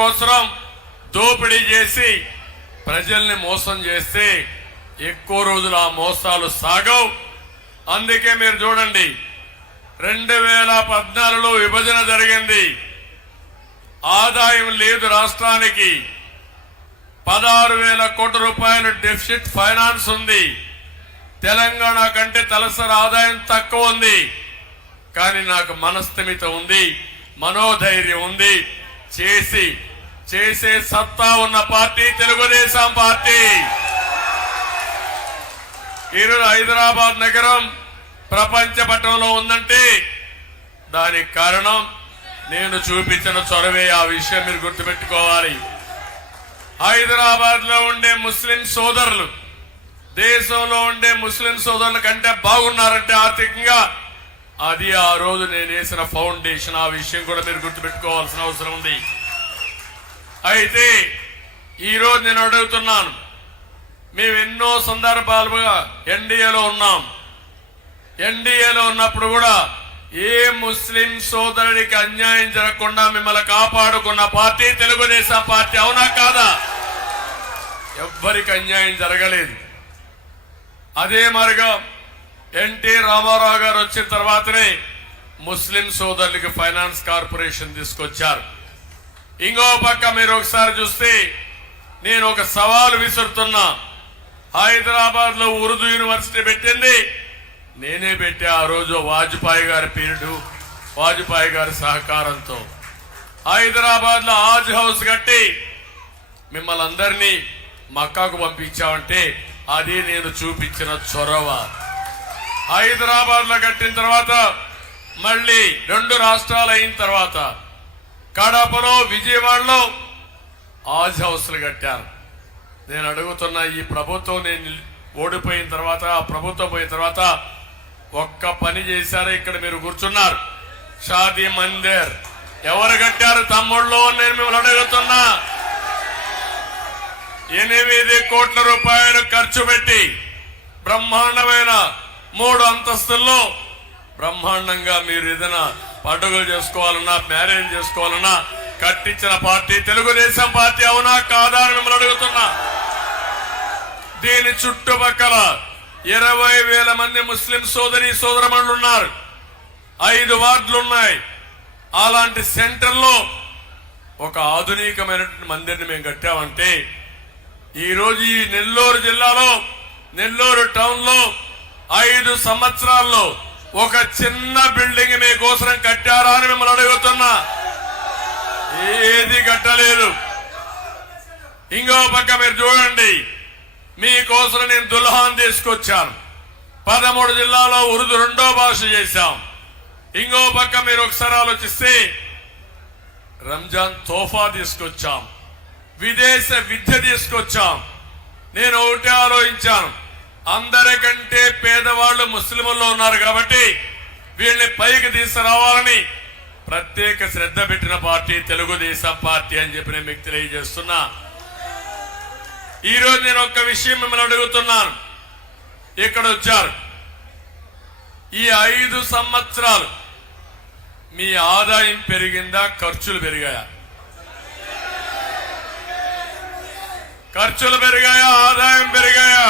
కోసం దోపిడీ చేసి ప్రజల్ని మోసం చేస్తే ఎక్కువ రోజులు ఆ మోసాలు సాగవు. అందుకే మీరు చూడండి, 2014లో విభజన జరిగింది, ఆదాయం లేదు రాష్ట్రానికి, 16,000 కోట్ల రూపాయలు డెఫిసిట్ ఫైనాన్స్ ఉంది. తెలంగాణ కంటే తలసరి ఆదాయం తక్కువ ఉంది. కానీ నాకు మనస్థిమిత ఉంది, మనోధైర్యం ఉంది. చేసే సత్తా ఉన్న పార్టీ తెలుగుదేశం పార్టీ. ఈరోజు హైదరాబాద్ నగరం ప్రపంచ పటంలో ఉందంటే దానికి కారణం నేను చూపించిన చొరవే. ఆ విషయం మీరు గుర్తుపెట్టుకోవాలి. హైదరాబాద్ లో ఉండే ముస్లిం సోదరులు దేశంలో ఉండే ముస్లిం సోదరుల కంటే బాగున్నారంటే ఆర్థికంగా, అది ఆ రోజు నేను వేసిన ఫౌండేషన్. ఆ విషయం కూడా మీరు గుర్తుపెట్టుకోవాల్సిన అవసరం ఉంది. అయితే ఈరోజు నేను అడుగుతున్నాను, మేము ఎన్నో సందర్భాలుగా ఎన్డీఏలో ఉన్నాం. ఎన్డీఏలో ఉన్నప్పుడు కూడా ఏ ముస్లిం సోదరుడికి అన్యాయం జరగకుండా మిమ్మల్ని కాపాడుకున్న పార్టీ తెలుగుదేశం పార్టీ. అవునా కాదా? ఎవ్వరికి అన్యాయం జరగలేదు. అదే మరిగా ఎన్టీ రామారావు గారు వచ్చిన తర్వాతనే ముస్లిం సోదరులకి ఫైనాన్స్ కార్పొరేషన్ తీసుకొచ్చారు. ఇంకో పక్క మీరు ఒకసారి చూస్తే నేను ఒక సవాలు విసురుతున్నా. హైదరాబాద్ లో ఉర్దూ యూనివర్సిటీ పెట్టింది నేనే పెట్టా. ఆ రోజు వాజ్పేయి గారి పీరియడ్, వాజ్పేయి గారి సహకారంతో హైదరాబాద్ లో హాజ్ హౌస్ కట్టి మిమ్మల్ని అందరినీ మక్కాకు పంపించామంటే అది నేను చూపించిన చొరవ. హైదరాబాద్ లో కట్టిన తర్వాత మళ్ళీ 2 రాష్ట్రాలు అయిన తర్వాత కడపలో, విజయవాడలో హాజ్ హౌస్లు కట్టారు. నేను అడుగుతున్నా, ఈ ప్రభుత్వం నేను ఓడిపోయిన తర్వాత, ఆ ప్రభుత్వం పోయిన తర్వాత ఒక్క పని చేశారు? ఇక్కడ మీరు కూర్చున్నారు, షాదీ మందిర్ ఎవరు కట్టారు తమ్ముళ్ళు? నేను మిమ్మల్ని అడుగుతున్నా. 8 కోట్ల రూపాయలు ఖర్చు పెట్టి బ్రహ్మాండమైన 3 అంతస్తుల్లో బ్రహ్మాండంగా మీరు ఏదైనా పండుగలు చేసుకోవాలన్నా, మ్యారేజ్ చేసుకోవాలన్నా కట్టించిన పార్టీ తెలుగుదేశం పార్టీ. అవునా కాదా అని మిమ్మల్ని అడుగుతున్నా. దీని చుట్టుపక్కల 20,000 మంది ముస్లిం సోదరి సోదరమణులు ఉన్నారు. 5 వార్డులు ఉన్నాయి. అలాంటి సెంటర్లో ఒక ఆధునికమైనటువంటి మందిర్ని మేము కట్టామంటే ఈరోజు ఈ నెల్లూరు జిల్లాలో, నెల్లూరు టౌన్ లో 5 సంవత్సరాల్లో ఒక చిన్న బిల్డింగ్ మీకోసం కట్టారా అని మిమ్మల్ని అడుగుతున్నా. ఏది కట్టలేదు. ఇంకో పక్క మీరు చూడండి, మీకోసం నేను దుల్హాన్ తీసుకొచ్చాను. 13 జిల్లాలో ఉర్దూ 2వ భాష చేశాం. ఇంకో పక్క మీరు ఒకసారి ఆలోచిస్తే రంజాన్ తోఫా తీసుకొచ్చాం, విదేశ విద్య తీసుకొచ్చాం. నేను ఒకటే ఆలోచించాను, అందరికంటే పేదవాళ్లు ముస్లింల్లో ఉన్నారు కాబట్టి వీళ్ళని పైకి తీసుకురావాలని ప్రత్యేక శ్రద్ధ పెట్టిన పార్టీ తెలుగుదేశం పార్టీ అని చెప్పి నేను మీకు తెలియజేస్తున్నా. ఈరోజు నేను ఒక్క విషయం మిమ్మల్ని అడుగుతున్నాను. ఇక్కడ వచ్చారు, ఈ 5 సంవత్సరాలు మీ ఆదాయం పెరిగిందా, ఖర్చులు పెరిగాయా? ఖర్చులు పెరిగాయా, ఆదాయం పెరిగాయా?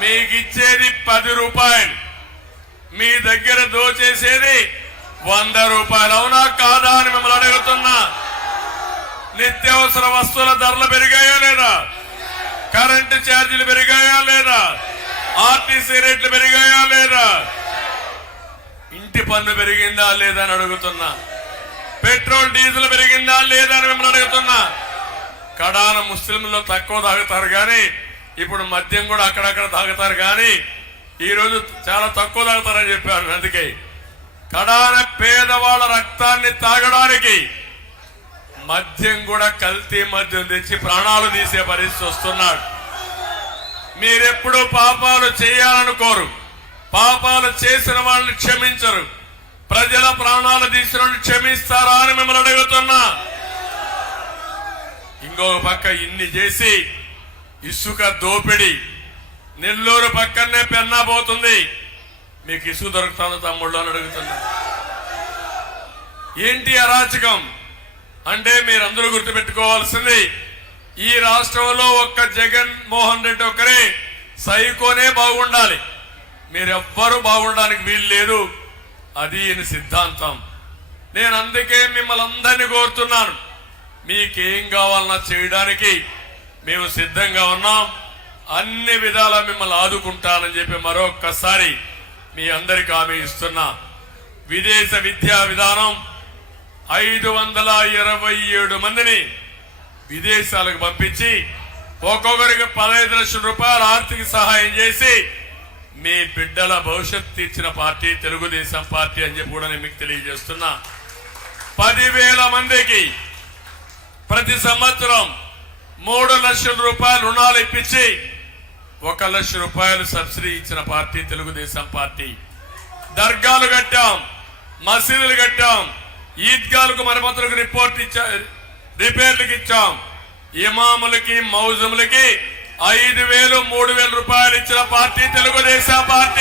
మీకు ఇచ్చేది 10 రూపాయలు, మీ దగ్గర దోచేసేది 100 రూపాయలు. అవునా కాదా అని మిమ్మల్ని అడుగుతున్నా. నిత్యావసర వస్తువుల ధరలు పెరిగాయా లేదా? కరెంటు ఛార్జీలు పెరిగాయా లేదా? ఆర్టీసీ రేట్లు పెరిగాయా లేదా? ఇంటి పన్ను పెరిగిందా లేదా అని అడుగుతున్నా. పెట్రోల్ డీజిల్ పెరిగిందా లేదా అని మిమ్మల్ని అడుగుతున్నా. కడాన ముస్లింలు తక్కువ తాగుతారు కానీ ఇప్పుడు మద్యం కూడా అక్కడక్కడ తాగుతారు కానీ ఈరోజు చాలా తక్కువ తాగుతారని చెప్పారు. అందుకే కడాన పేదవాళ్ళ రక్తాన్ని తాగడానికి మద్యం కూడా కల్తీ మద్యం తెచ్చి ప్రాణాలు తీసే పరిస్థితి వస్తున్నాడు. మీరెప్పుడు పాపాలు చేయాలనుకోరు, పాపాలు చేసిన వాళ్ళని క్షమించరు. ప్రజల ప్రాణాలు తీసిన వాళ్ళని క్షమిస్తారా అని మిమ్మల్ని అడుగుతున్నా. ఇంకొక పక్క ఇన్ని చేసి ఇసుక దోపిడి, నెల్లూరు పక్కనే పెన్నా పోతుంది, మీకు ఇసుక దొరుకుతుందో తమ్ముళ్ళు అని అడుగుతున్నా. ఏంటి అరాచకం? అంటే మీరందరూ గుర్తుపెట్టుకోవాల్సింది ఈ రాష్ట్రంలో ఒక్క జగన్మోహన్ రెడ్డి ఒక్కరే సైకోనే బాగుండాలి, మీరెవ్వరూ బాగుండడానికి వీలు లేదు. అది ఈయన సిద్ధాంతం. నేను అందుకే మిమ్మల్ని అందరినీ కోరుతున్నాను, మీకేం కావాలన్నా చేయడానికి మేము సిద్ధంగా ఉన్నాం. అన్ని విధాలా మిమ్మల్ని ఆదుకుంటానని చెప్పి మరొక్కసారి మీ అందరికీ హామీ ఇస్తున్నా. విదేశ విద్యా విధానం 527 మందిని విదేశాలకు పంపించి ఒక్కొక్కరికి 15 లక్షల రూపాయల ఆర్థిక సహాయం చేసి మీ బిడ్డల భవిష్యత్తు తీర్చిన పార్టీ తెలుగుదేశం పార్టీ అని చెప్పి కూడా నేను మీకు తెలియజేస్తున్నా. 10,000 మందికి ప్రతి సంవత్సరం 3 లక్షల రూపాయలు రుణాలు ఇప్పించి 1 లక్ష రూపాయలు సబ్సిడీ ఇచ్చిన పార్టీ తెలుగుదేశం పార్టీ. దర్గాలు కట్టాం, మసీదులు కట్టాం, ఈద్గాలకు మరమ్మతులకు రిపేర్లకు ఇచ్చాం. ఇమాములకి మౌజములకి 5,000, 3,000 రూపాయలు ఇచ్చిన పార్టీ తెలుగుదేశం పార్టీ.